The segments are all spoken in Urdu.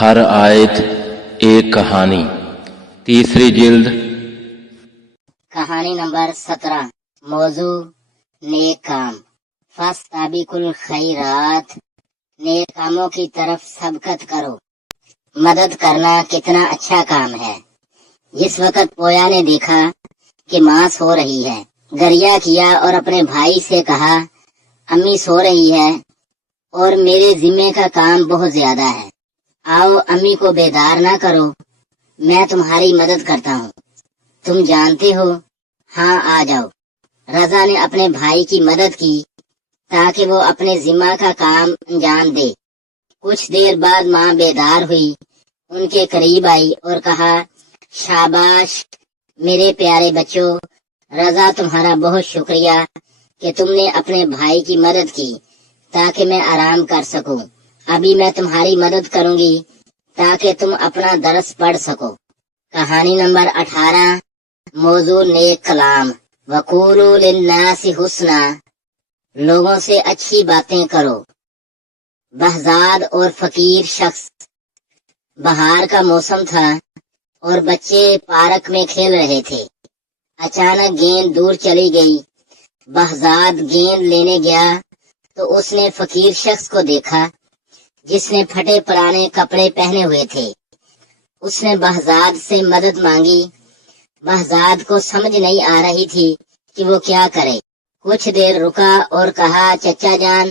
ہر آیت ایک کہانی، تیسری جلد۔ کہانی نمبر 17۔ موضوع نیک کام۔ فاستبقوا الخیرات، نیک کاموں کی طرف سبقت کرو۔ مدد کرنا کتنا اچھا کام ہے۔ جس وقت پویا نے دیکھا کہ ماں سو رہی ہے، گریا کیا اور اپنے بھائی سے کہا امی سو رہی ہے اور میرے ذمے کا کام بہت زیادہ ہے، آؤ امی کو بیدار نہ کرو، میں تمہاری مدد کرتا ہوں، تم جانتے ہو، ہاں آ جاؤ۔ رضا نے اپنے بھائی کی مدد کی تاکہ وہ اپنے ذمہ کا کام انجام دے۔ کچھ دیر بعد ماں بیدار ہوئی، ان کے قریب آئی اور کہا شاباش میرے پیارے بچوں، رضا تمہارا بہت شکریہ کہ تم نے اپنے بھائی کی مدد کی تاکہ میں آرام کر سکوں۔ ابھی میں تمہاری مدد کروں گی تاکہ تم اپنا درس پڑھ سکو۔ کہانی نمبر 18۔ موضوع نیک کلام۔ وقولوا للناس حسنا، لوگوں سے اچھی باتیں کرو۔ بہزاد اور فقیر شخص۔ بہار کا موسم تھا اور بچے پارک میں کھیل رہے تھے۔ اچانک گیند دور چلی گئی۔ بہزاد گیند لینے گیا تو اس نے فقیر شخص کو دیکھا جس نے پھٹے پرانے کپڑے پہنے ہوئے تھے۔ اس نے بہزاد سے مدد مانگی۔ بہزاد کو سمجھ نہیں آ رہی تھی کہ وہ کیا کرے۔ کچھ دیر رکا اور کہا چچا جان،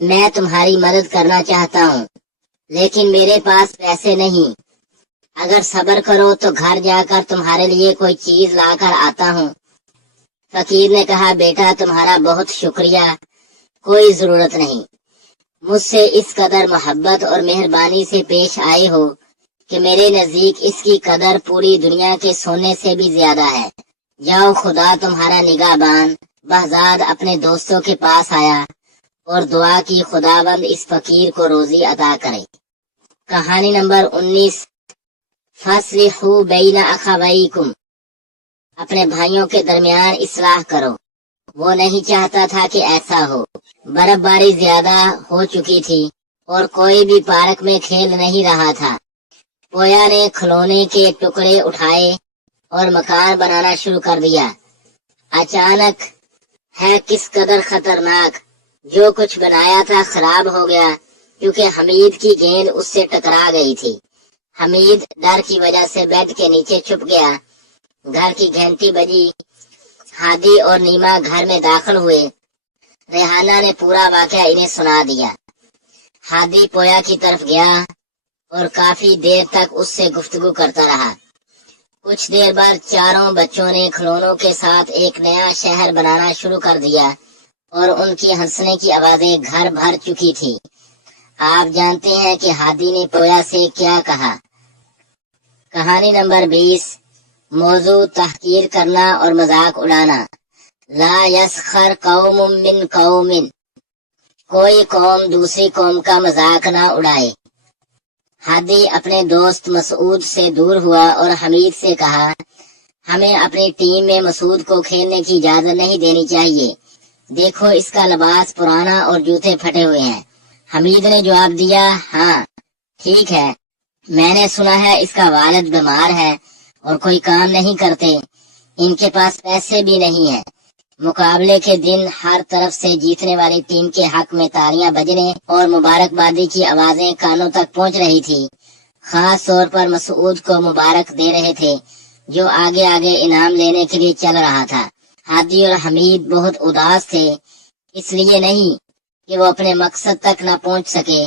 میں تمہاری مدد کرنا چاہتا ہوں لیکن میرے پاس پیسے نہیں، اگر صبر کرو تو گھر جا کر تمہارے لیے کوئی چیز لا کر آتا ہوں۔ فقیر نے کہا بیٹا تمہارا بہت شکریہ، کوئی ضرورت نہیں، مجھ سے اس قدر محبت اور مہربانی سے پیش آئے ہو کہ میرے نزدیک اس کی قدر پوری دنیا کے سونے سے بھی زیادہ ہے، جاؤ خدا تمہارا نگہبان۔ بہزاد اپنے دوستوں کے پاس آیا اور دعا کی خداوند اس فقیر کو روزی عطا کرے۔ کہانی نمبر 19۔ فاصلحوا بین اخویکم، اپنے بھائیوں کے درمیان اصلاح کرو۔ وہ نہیں چاہتا تھا کہ ایسا ہو۔ برف باری زیادہ ہو چکی تھی اور کوئی بھی پارک میں کھیل نہیں رہا تھا۔ پویا نے کھلونے کے ٹکڑے اٹھائے اور مکان بنانا شروع کر دیا۔ اچانک ہے کس قدر خطرناک، جو کچھ بنایا تھا خراب ہو گیا کیونکہ حمید کی گیند اس سے ٹکرا گئی تھی۔ حمید ڈر کی وجہ سے بیڈ کے نیچے چھپ گیا۔ گھر کی گھنٹی بجی۔ ہادی اور نیما گھر میں داخل ہوئے۔ ریحانہ نے پورا واقعہ انہیں سنا دیا۔ ہادی پویا کی طرف گیا اور کافی دیر تک اس سے گفتگو کرتا رہا۔ کچھ دیر بعد چاروں بچوں نے کھلونوں کے ساتھ ایک نیا شہر بنانا شروع کر دیا اور ان کی ہنسنے کی آوازیں گھر بھر چکی تھی۔ آپ جانتے ہیں کہ ہادی نے پویا سے کیا کہا۔ کہانی نمبر 20۔ موضوع تحقیر کرنا اور مذاق اڑانا۔ لا یسخر قوم من قوم، کوئی قوم دوسری قوم کا مذاق نہ اڑائے۔ ہادی اپنے دوست مسعود سے دور ہوا اور حمید سے کہا ہمیں اپنی ٹیم میں مسعود کو کھیلنے کی اجازت نہیں دینی چاہیے، دیکھو اس کا لباس پرانا اور جوتے پھٹے ہوئے ہیں۔ حمید نے جواب دیا ہاں ٹھیک ہے، میں نے سنا ہے اس کا والد بیمار ہے اور کوئی کام نہیں کرتے، ان کے پاس پیسے بھی نہیں ہیں۔ مقابلے کے دن ہر طرف سے جیتنے والی ٹیم کے حق میں تالیاں بجنے اور مبارکبادی کی آوازیں کانوں تک پہنچ رہی تھی۔ خاص طور پر مسعود کو مبارک دے رہے تھے جو آگے آگے انعام لینے کے لیے چل رہا تھا۔ ہادی اور حمید بہت اداس تھے، اس لیے نہیں کہ وہ اپنے مقصد تک نہ پہنچ سکے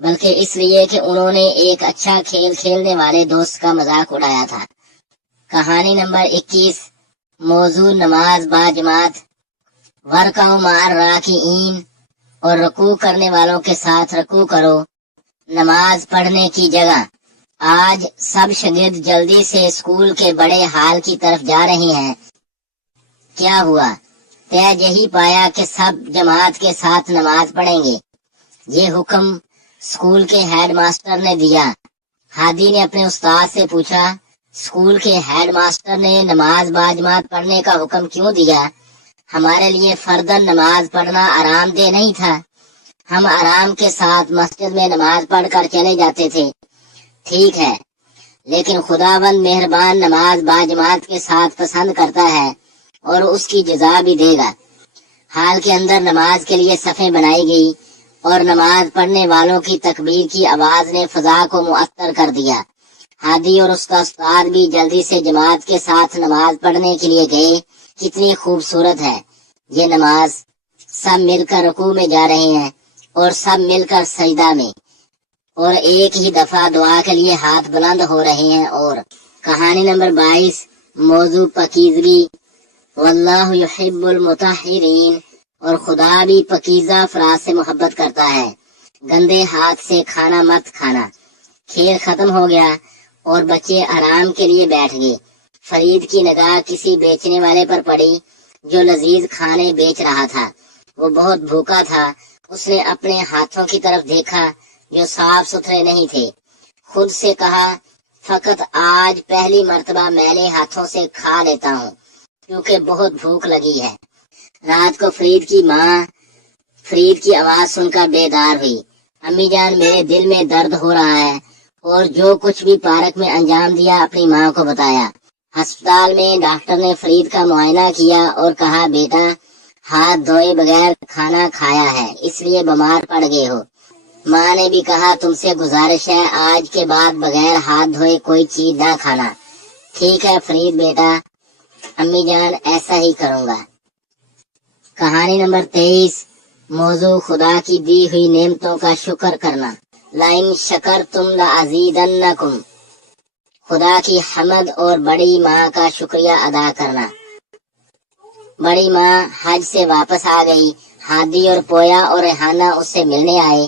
بلکہ اس لیے کہ انہوں نے ایک اچھا کھیل کھیلنے والے دوست کا مذاق اڑایا تھا۔ کہانی نمبر 21۔ موضوع نماز با جماعت۔ ورکعوا مع الراکعین، اور رکوع کرنے والوں کے ساتھ رکوع کرو۔ نماز پڑھنے کی جگہ۔ آج سب شاگرد جلدی سے اسکول کے بڑے ہال کی طرف جا رہے ہیں۔ کیا ہوا؟ طے یہی پایا کہ سب جماعت کے ساتھ نماز پڑھیں گے۔ یہ حکم اسکول کے ہیڈ ماسٹر نے دیا۔ ہادی نے اپنے استاد سے پوچھا اسکول کے ہیڈ ماسٹر نے نماز با جماعت پڑھنے کا حکم کیوں دیا؟ ہمارے لیے فرداً نماز پڑھنا آرام دہ نہیں تھا، ہم آرام کے ساتھ مسجد میں نماز پڑھ کر چلے جاتے تھے، ٹھیک ہے، لیکن خداوند مہربان نماز باجماعت کے ساتھ پسند کرتا ہے اور اس کی جزا بھی دے گا۔ حال کے اندر نماز کے لیے صفیں بنائی گئی اور نماز پڑھنے والوں کی تکبیر کی آواز نے فضا کو معطر کر دیا۔ ہادی اور اس کا استاد بھی جلدی سے جماعت کے ساتھ نماز پڑھنے کے لیے گئے۔ کتنی خوبصورت ہے یہ نماز، سب مل کر رکوع میں جا رہے ہیں اور سب مل کر سجدہ میں، اور ایک ہی دفعہ دعا کے لیے ہاتھ بلند ہو رہے ہیں۔ اور کہانی نمبر 22، موضوع پاکیزگی۔ واللہ یحب المطہرین، اور خدا بھی پاکیزہ افراد سے محبت کرتا ہے۔ گندے ہاتھ سے کھانا مت کھانا۔ کھیل ختم ہو گیا اور بچے آرام کے لیے بیٹھ گئے۔ فرید کی نگاہ کسی بیچنے والے پر پڑی جو لذیذ کھانے بیچ رہا تھا۔ وہ بہت بھوکا تھا۔ اس نے اپنے ہاتھوں کی طرف دیکھا جو صاف ستھرے نہیں تھے۔ خود سے کہا، فقط آج پہلی مرتبہ میلے ہاتھوں سے کھا لیتا ہوں کیونکہ بہت بھوک لگی ہے۔ رات کو فرید کی ماں فرید کی آواز سن کر بیدار ہوئی۔ امی جان، میرے دل میں درد ہو رہا ہے، اور جو کچھ بھی پارک میں انجام دیا اپنی ماں کو بتایا۔ ہسپتال میں ڈاکٹر نے فرید کا معائنہ کیا اور کہا، بیٹا ہاتھ دھوئے بغیر کھانا کھایا ہے، اس لیے بیمار پڑ گئے ہو۔ ماں نے بھی کہا، تم سے گزارش ہے آج کے بعد بغیر ہاتھ دھوئے کوئی چیز نہ کھانا۔ ٹھیک ہے فرید بیٹا، امی جان ایسا ہی کروں گا۔ کہانی نمبر 23، موضوع خدا کی دی ہوئی نعمتوں کا شکر کرنا۔ لئن شکرتم لازیدنکم، خدا کی حمد اور بڑی ماں کا شکریہ ادا کرنا۔ بڑی ماں حج سے واپس آ گئی۔ ہادی اور پویا اور ریحانہ اس سے ملنے آئے۔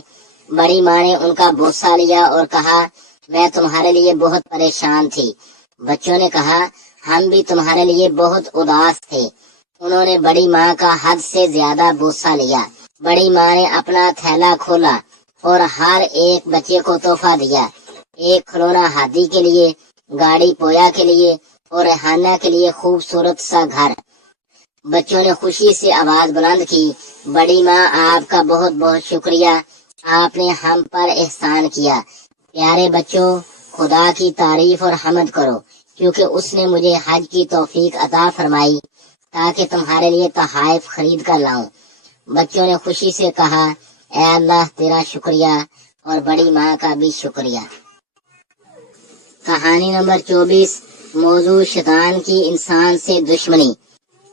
بڑی ماں نے ان کا بوسہ لیا اور کہا، میں تمہارے لیے بہت پریشان تھی۔ بچوں نے کہا، ہم بھی تمہارے لیے بہت اداس تھے۔ انہوں نے بڑی ماں کا حد سے زیادہ بوسہ لیا۔ بڑی ماں نے اپنا تھیلا کھولا اور ہر ایک بچے کو تحفہ دیا۔ ایک کھلونا ہادی کے لیے، گاڑی پویا کے لیے اور ریحانہ کے لیے خوبصورت سا گھر۔ بچوں نے خوشی سے آواز بلند کی، بڑی ماں آپ کا بہت بہت شکریہ، آپ نے ہم پر احسان کیا۔ پیارے بچوں، خدا کی تعریف اور حمد کرو کیونکہ اس نے مجھے حج کی توفیق عطا فرمائی تاکہ تمہارے لیے تحائف خرید کر لاؤں۔ بچوں نے خوشی سے کہا، اے اللہ تیرا شکریہ اور بڑی ماں کا بھی شکریہ۔ کہانی نمبر 24، موضوع شیطان کی انسان سے دشمنی۔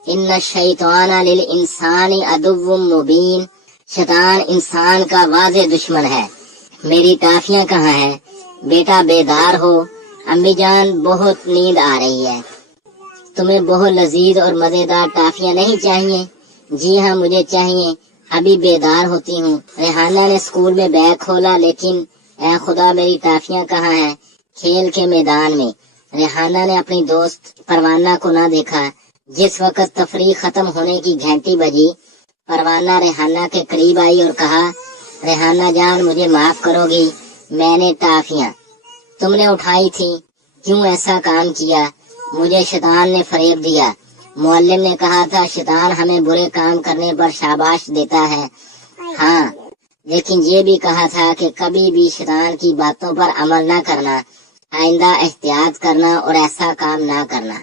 ان الشیطان للانسان عدو مبین، شیطان انسان کا واضح دشمن ہے۔ میری ٹافیاں کہاں ہیں؟ بیٹا بیدار ہو، امی جان بہت نیند آ رہی ہے۔ تمہیں بہت لذیذ اور مزیدار ٹافیاں نہیں چاہیے؟ جی ہاں مجھے چاہیے، ابھی بیدار ہوتی ہوں۔ ریحانہ نے اسکول میں بیگ کھولا، لیکن اے خدا میری ٹافیاں کہاں ہیں؟ کھیل کے میدان میں۔ ریحانہ نے اپنی دوست پروانہ کو نہ دیکھا۔ جس وقت تفریح ختم ہونے کی گھنٹی بجی، پروانہ ریحانہ کے قریب آئی اور کہا، ریحانہ جان مجھے معاف کرو گی، میں نے ٹافیاں تم نے اٹھائی تھی، کیوں ایسا کام کیا؟ مجھے شیطان نے فریب دیا۔ معلم نے کہا تھا شیطان ہمیں برے کام کرنے پر شاباش دیتا ہے۔ ہاں، لیکن یہ بھی کہا تھا کہ کبھی بھی شیطان کی باتوں پر عمل نہ کرنا، آئندہ احتیاط کرنا اور ایسا کام نہ کرنا۔